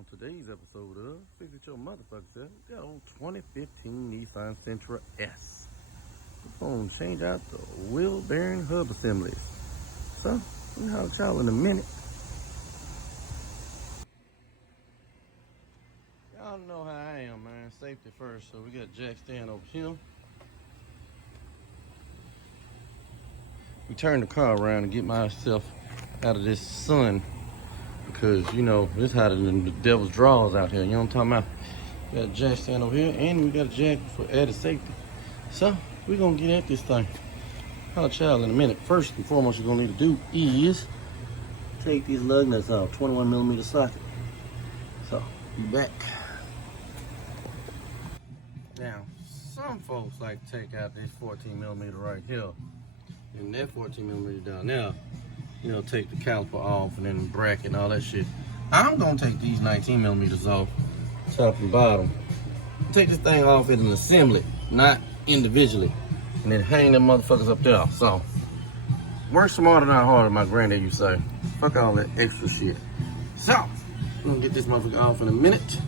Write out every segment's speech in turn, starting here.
On today's episode of Fix It Your Motherfucker Self, we got old 2015 Nissan Sentra S. We're going to change out the wheel bearing hub assemblies. So, we'll have y'all in a minute. Y'all know how I am, man. Safety first. So we got jack stand over here. We turned the car around and get myself out of this sun. Because, you know, it's hotter than the devil's drawers out here. You know what I'm talking about? We got a jack stand over here, and we got a jack for added safety. So, we're going to get at this thing. I'll y'all in a minute. First and foremost, you're going to need to do is take these lug nuts off. 21mm socket. So, be back. Now, some folks like to take out this 14mm right here. And that 14mm down there. You know, take the caliper off and then the bracket and all that shit. I'm gonna take these 19mm off, top and bottom. Take this thing off in an assembly, not individually. And then hang them motherfuckers up there. So, work smarter, not harder, my granddad used to say. Fuck all that extra shit. So, I'm gonna get this motherfucker off in a minute.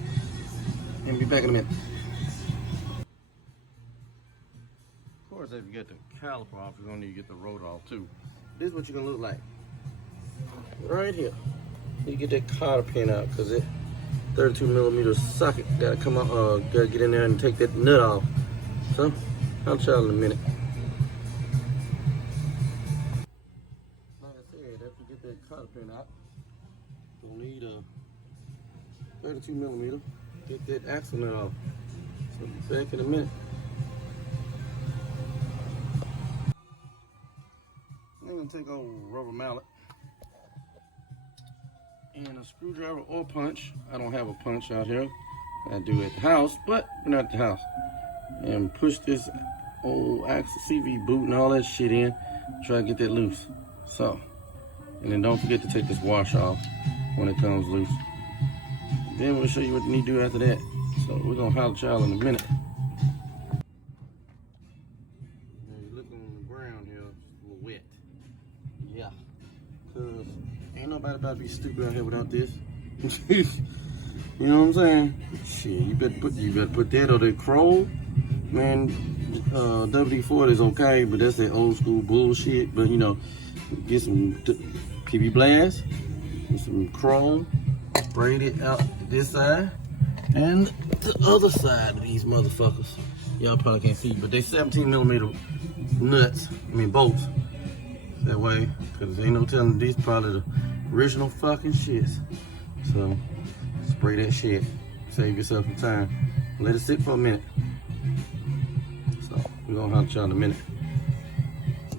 And be back in a minute. Of course, if you get the caliper off, you're gonna need to get the rotor off too. This is what you're gonna look like. Right here. You get that cotter pin out because it 32mm socket gotta come out, gotta get in there and take that nut off. So, I'll try in a minute. Like I said, after you get that cotter pin out, you'll need a 32mm. Get that axle nut off. So, be back in a minute. I'm gonna take a rubber mallet and a screwdriver or punch. I don't have a punch out here. I do at the house, but we're not at the house. And push this old axle CV boot and all that shit in. Try to get that loose. So, and then don't forget to take this wash off when it comes loose. Then we'll show you what you need to do after that. So we're gonna holler at y'all in a minute. You're looking on the ground here, it's a little wet. Yeah, cause ain't nobody about to be stupid out here without this. You know what I'm saying? Shit, you better put that on that Crow. Man, WD-40 is okay, but that's that old school bullshit. But you know, get some PB Blast, get some Chrome, spray it out this side and the other side of these motherfuckers. Y'all probably can't see, but they 17mm nuts. I mean bolts. That way, because ain't no telling these probably the original fucking shits. So, spray that shit. Save yourself some time. Let it sit for a minute. So, we're gonna holler at y'all in a minute.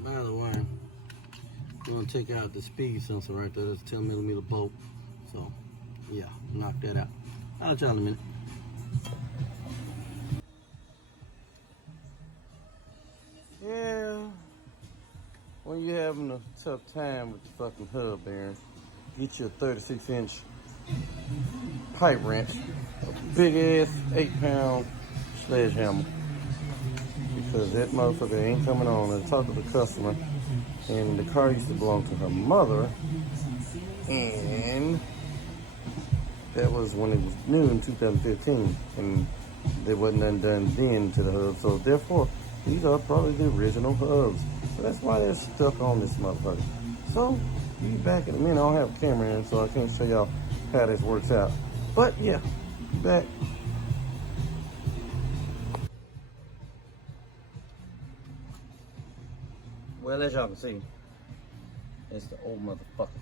By the way, I'm gonna take out the speed sensor right there. That's a 10mm bolt. So, yeah, knock that out. Holler at y'all in a minute. Yeah. When you're having a tough time with the fucking hub bearing, get you a 36-inch pipe wrench, a big ass 8-pound sledgehammer, because that motherfucker ain't coming on. I talked to the customer, and the car used to belong to her mother, and that was when it was new in 2015, and there wasn't nothing done then to the hub, so therefore, these are probably the original hubs. So that's why they're stuck on this motherfucker. So, be back in a minute. I don't have a camera in, so I can't show y'all how this works out. But yeah, be back. Well, as y'all can see, it's the old motherfucker.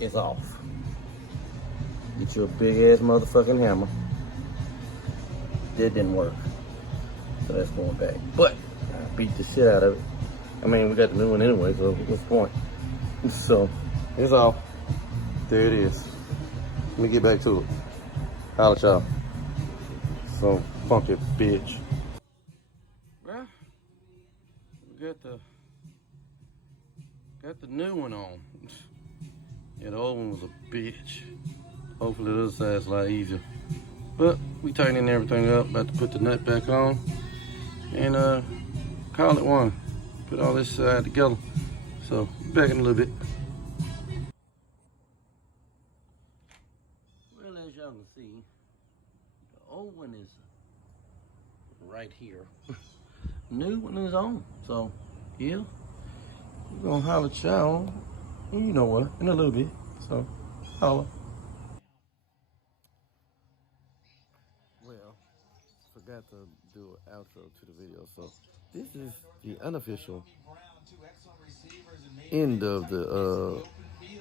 It's off. Get you a big ass motherfucking hammer. That didn't work. So that's going back. But I beat the shit out of it. I mean, we got the new one anyway, so what's the point? So, it's off. There it is. Let me get back to it. Holla at y'all. So, funky bitch. Well, we got the new one on. Yeah, the old one was a bitch. Hopefully the other side's a lot easier. But we tightening everything up, about to put the nut back on. And call it one. Put all this side together. So, back in a little bit. y'all can see, the old one is right here. New one is on. So, yeah. We're gonna holler at y'all. You know what? In a little bit. So, holla. Well, forgot to do an outro to the video. So, this is the unofficial end of the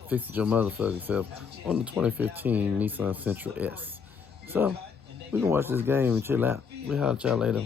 Fix It Your Motherfucking Self on the 2015 Nissan Sentra S. So, we can watch this game and chill out. We'll holler at y'all later.